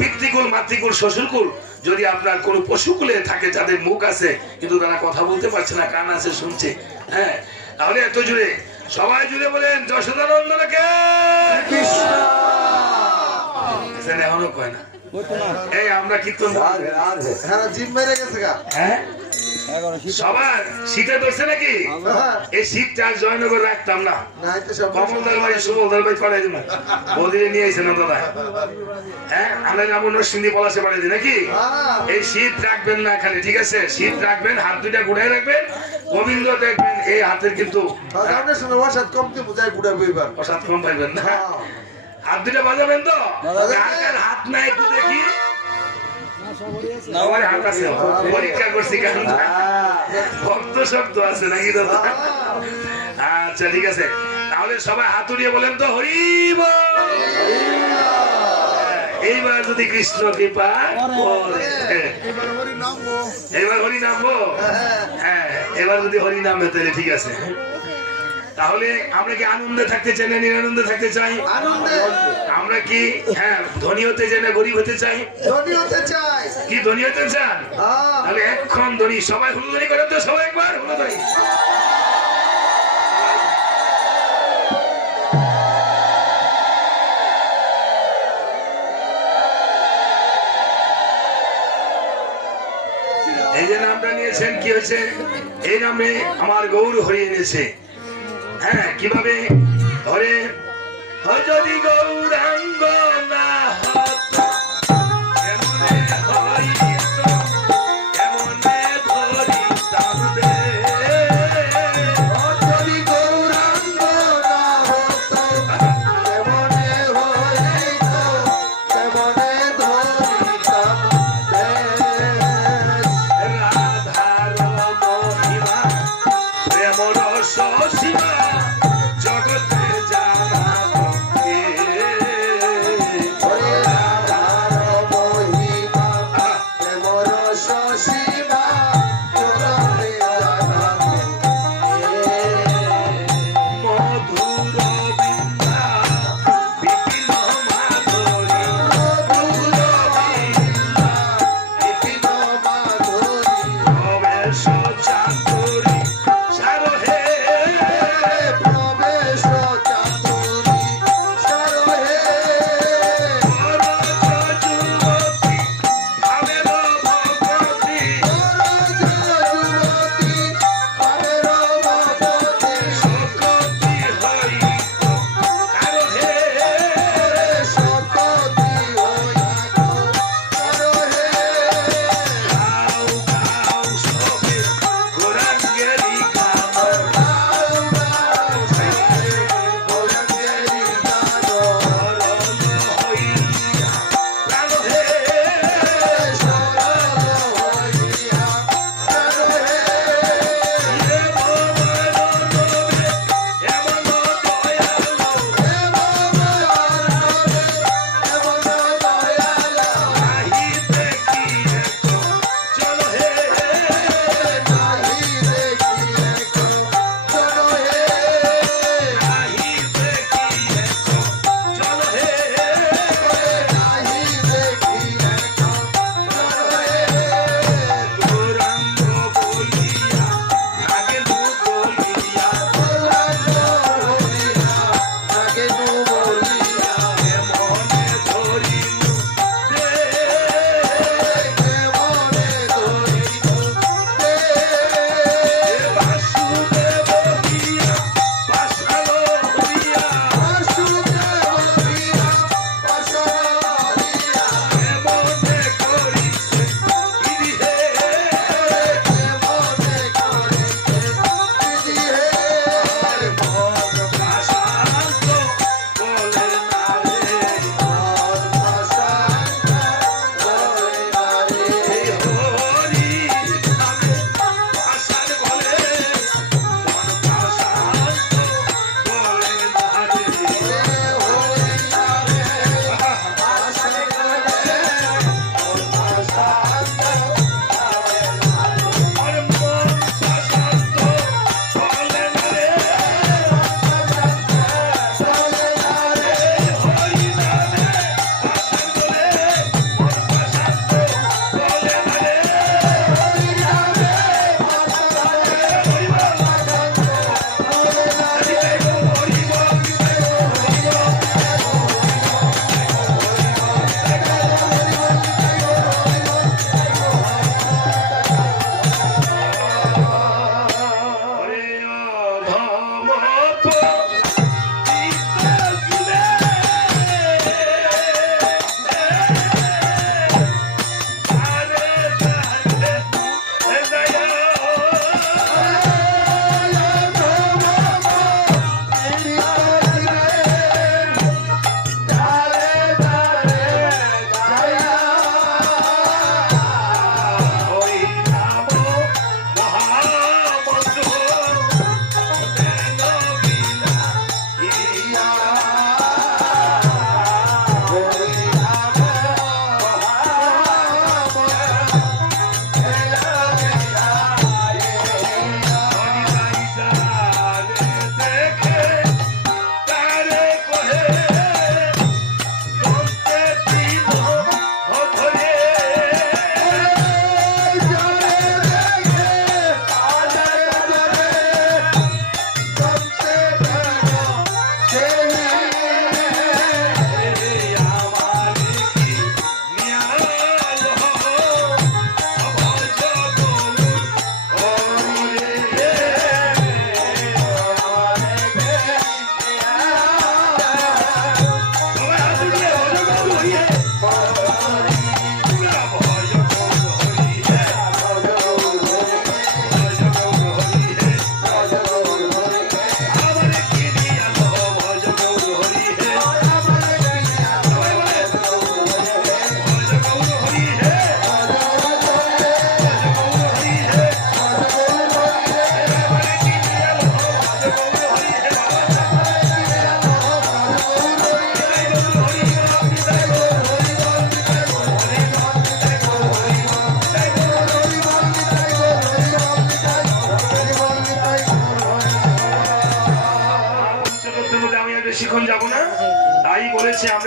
পিতৃকুল মাতৃকুল শ্বশুরকুল যদি আপনার কোন পশুকুলে থাকে যাদের মুখ আছে কিন্তু তারা কথা বলতে পারছে না, কান আছে শুনছে, হ্যাঁ, তাহলে এত জুড়ে সবাই জুড়ে বলেন যশোদানন্দনকে এখনো কয় না। এই আমরা কীর্তন সবার শীতে ধরছে নাকি? এই শীতটা জয়নগর রাখতাম না, কমলদার ভাই সুমলদার ভাই পাঠাই দিব, বদিরে নিয়ে আইসেন দাদা, হ্যাঁ, আমরা যেমন নরসিংদী পলাশে পাঠাই দিই নাকি? এই শীত রাখবেন না খালি, ঠিক আছে? শীত রাখবেন, হাত দুইটা গুড়াই রাখবেন, গোবিন্দ দেখবেন এই হাতের কিন্তু প্রসাদ কম পাইবেন না, হাত দুইটা বাজাবেন তো, হাত নাই একটু দেখি, পরীক্ষা করছি কারণ ভক্ত শব্দ আছে নাকি দাদা? আচ্ছা ঠিক আছে, তাহলে সবাই হাত উঠিয়ে বলেন তো হরি বল। এইবার যদি কৃষ্ণ কৃপা এইবার হরি নামবো, হ্যাঁ এবার যদি হরি নামে তাহলে ঠিক আছে। তাহলে আমরা কি আনন্দে থাকতে চাই না নিরানন্দে থাকতে চাই? আমরা কি হ্যাঁ ধনী হতে চাই না গরিব হতে চাই? কি ধনী হতে চান? তাহলে এখন ধনী সবাই হুলুধনি করেন তো, সবাই একবার হুলুধনি। এই যে নামটা নিয়েছেন কি হয়েছে? এই নামে আমার গৌর হরি এনেছে। হ্যাঁ কিভাবে? হরে যদি গৌরাঙ্গ না হতো কেমনে হইত, কেমনে ধরিতাম রে, যদি গৌরাঙ্গ না হতো কেমনে হইত, কেমনে ধরিতাম রে, রাধার মহিমা প্রেম রস সীমা জগতে জানা পক্ষে,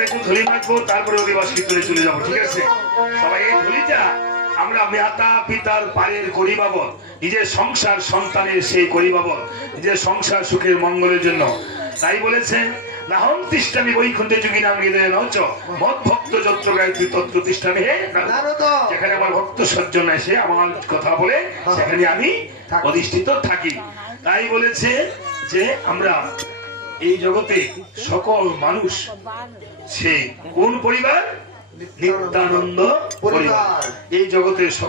একটু ধুলি মাখবো, তারপরে অধিবাস কীর্তনে চলে যাবো, ঠিক আছে? সবাই এই ধুলিটা আমরা মাতা পিতার পারের করি বাবদ, নিজের সংসার সন্তানের সেই করি বাবদ, নিজের সংসার সুখের মঙ্গলের জন্য। তাই বলেছেন নাহং তিষ্ঠামি বৈকুণ্ঠে যোগিনাং হৃদয়ে নচ মদ ভক্ত যত্র গায়ত্রী তত্র তিষ্ঠামি হে নারদ। যেখানে আমার ভক্ত সজ্জন এসে আমার কথা বলে সেখানে আমি অধিষ্ঠিত থাকি। তাই বলেছে যে আমরা এই জগতে সকল মানুষ সে কোন পরিবার? নিত্যানন্দ পরিবার। এই জগতে